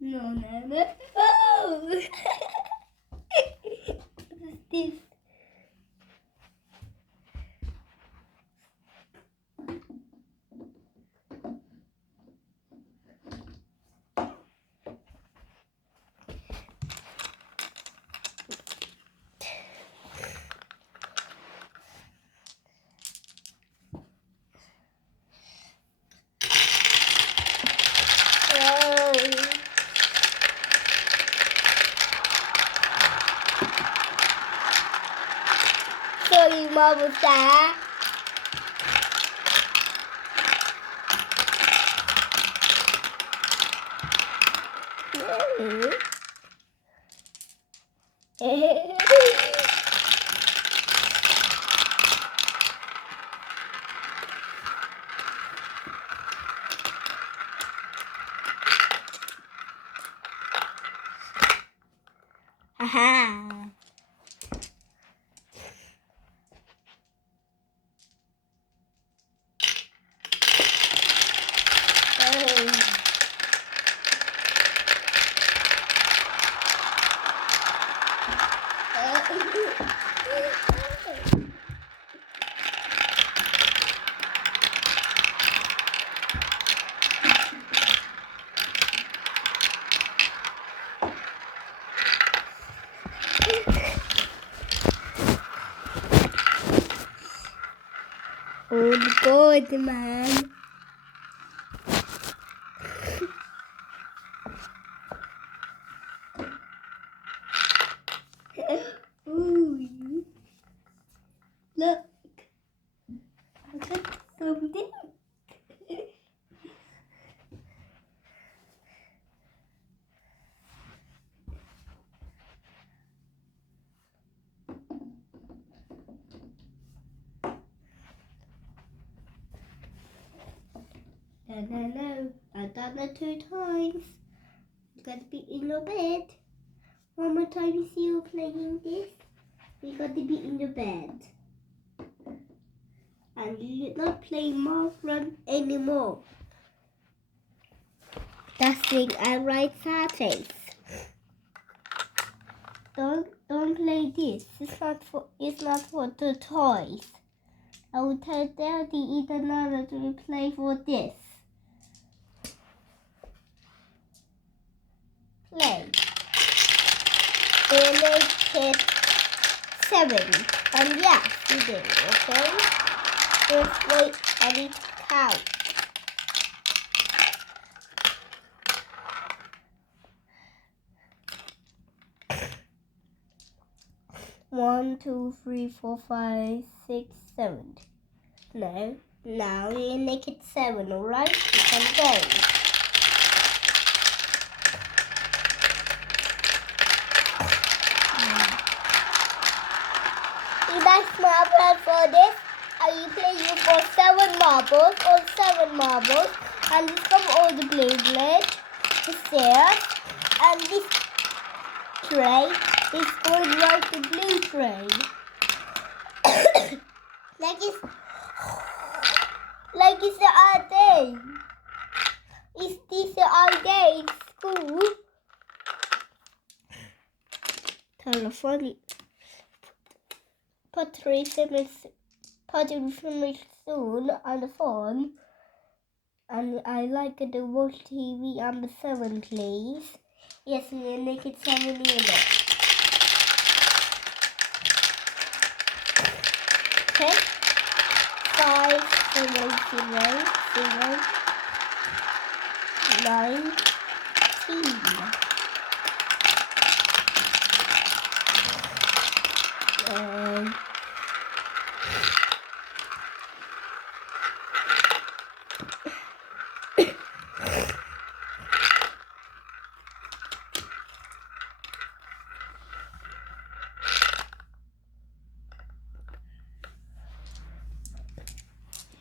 No, no, no. Oh! What is this? Sorry, Mama, Dad. Aha. Oh, good man. Ooh. Look. I got something. No. I've done it 2 times. You gotta be in your bed. One more time you see you playing this. You gotta be in your bed. And you're not playing Minecraft anymore. Dusting and write Saturdays. Don't play this. It's not for the toys. I will tell Daddy even another to play for this. Play. They make it 7. And yes, you did, okay? Just wait and it count. 1, 2, 3, 4, 5, 6, 7. No, now you make it 7, alright? You can go. You like marbles for this? Are you playing for 7 marbles or 7 marbles? And this from all the blue blades, the stairs, and this tray is going like the blue tray. like it's our day. Is this our day in school? Telephone. pottery finish soon on the phone. And I like the watch TV on the 7, please. Yes, we'll make it 7 units. Okay. 5, 0, 0, 0, 19.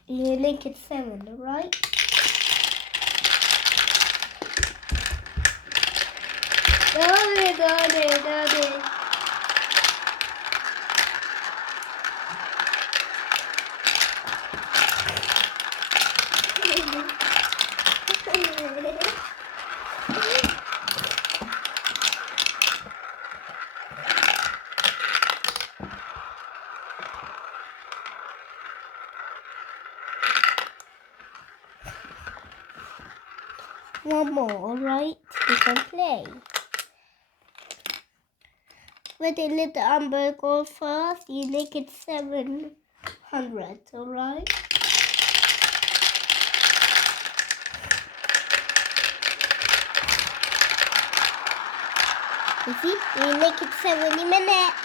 You make it 7, right? Got it. One more, right? You can play. With a little umbilical first, you make it 700, alright? You see, you make it 70 minutes.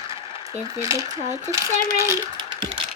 This is the count to 7.